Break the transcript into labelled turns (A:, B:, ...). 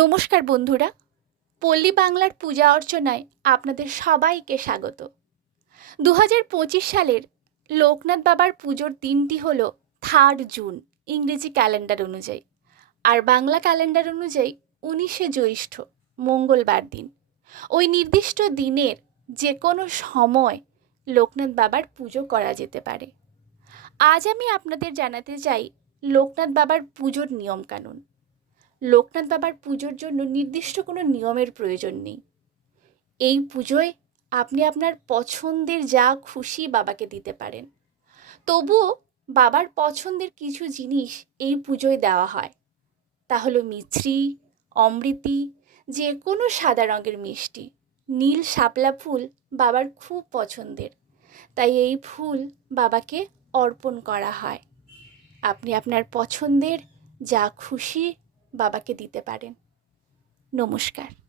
A: নমস্কার বন্ধুরা, পল্লী বাংলার পূজা অর্চনায় আপনাদের সবাইকে স্বাগত। দু হাজার পঁচিশ সালের লোকনাথ বাবার পুজোর দিনটি হলো থার্ড জুন ইংরেজি ক্যালেন্ডার অনুযায়ী। আর বাংলা ক্যালেন্ডার অনুযায়ী উনিশে জ্যৈষ্ঠ, মঙ্গলবার দিন। ওই নির্দিষ্ট দিনের যে কোনো সময় লোকনাথ বাবার পুজো করা যেতে পারে। আজ আমি আপনাদের জানাতে চাই লোকনাথ বাবার পুজোর নিয়মকানুন। লোকনাথ বাবার পুজোর জন্য নির্দিষ্ট কোনো নিয়মের প্রয়োজন নেই। এই পুজোয় আপনি আপনার পছন্দের যা খুশি বাবাকে দিতে পারেন। তবুও বাবার পছন্দের কিছু জিনিস এই পুজোয় দেওয়া হয়। তা হলো মিছরি, অমৃতি যে কোনো সাদা রঙের মিষ্টি। নীল শাপলা ফুল বাবার খুব পছন্দের। তাই এই ফুল বাবাকে অর্পণ করা হয়। আপনি আপনার পছন্দের যা খুশি বাবাকে দিতে পারেন। নমস্কার।